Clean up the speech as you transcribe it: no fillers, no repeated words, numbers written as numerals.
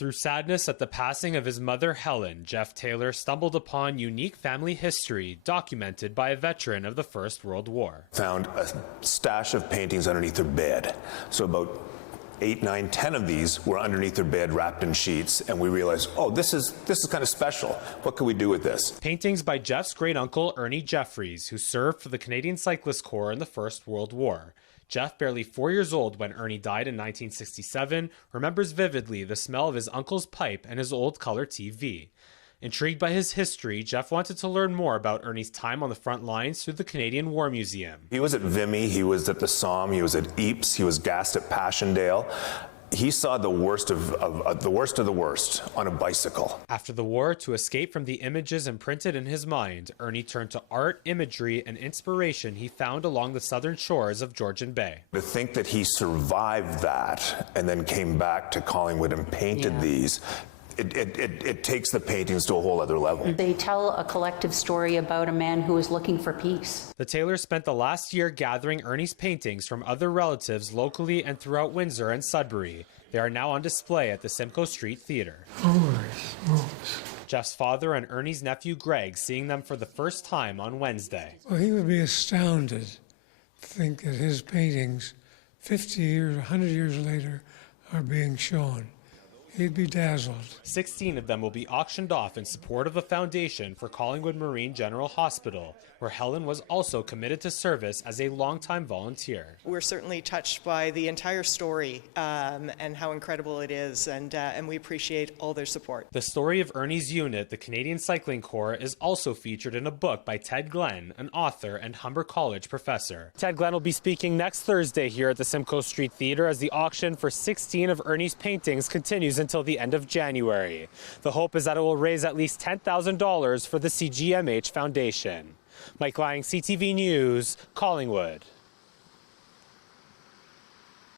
Through sadness at the passing of his mother, Helen, Jeff Taylor stumbled upon unique family history documented by a veteran of the First World War. Found a stash of paintings underneath her bed. So about 8, 9, 10 of these were underneath her bed wrapped in sheets, and we realized, oh, this is kind of special. What can we do with this? Paintings by Jeff's great-uncle Ernie Jeffries, who served for the Canadian Cyclist Corps in the First World War. Jeff, barely 4 years old when Ernie died in 1967, remembers vividly the smell of his uncle's pipe and his old color TV. Intrigued by his history, Jeff wanted to learn more about Ernie's time on the front lines through the Canadian War Museum. He was at Vimy, he was at the Somme, he was at Ypres, he was gassed at Passchendaele. He saw the worst of the worst on a bicycle. After the war, to escape from the images imprinted in his mind, Ernie turned to art, imagery, and inspiration he found along the southern shores of Georgian Bay. To think that he survived that and then came back to Collingwood and painted these, it takes the paintings to a whole other level. They tell a collective story about a man who is looking for peace. The Taylors spent the last year gathering Ernie's paintings from other relatives locally and throughout Windsor and Sudbury. They are now on display at the Simcoe Street Theatre. Holy smokes. Jeff's father and Ernie's nephew Greg seeing them for the first time on Wednesday. Well, he would be astounded to think that his paintings, 50 years, 100 years later, are being shown. He'd be dazzled. 16 of them will be auctioned off in support of the foundation for Collingwood Marine General Hospital, where Helen was also committed to service as a longtime volunteer. We're certainly touched by the entire story and how incredible it is, and we appreciate all their support. The story of Ernie's unit, the Canadian Cycling Corps, is also featured in a book by Ted Glenn, an author and Humber College professor. Ted Glenn will be speaking next Thursday here at the Simcoe Street Theatre as the auction for 16 of Ernie's paintings continues until the end of January. The hope is that it will raise at least $10,000 for the CGMH Foundation. Mike Lang, CTV News, Collingwood.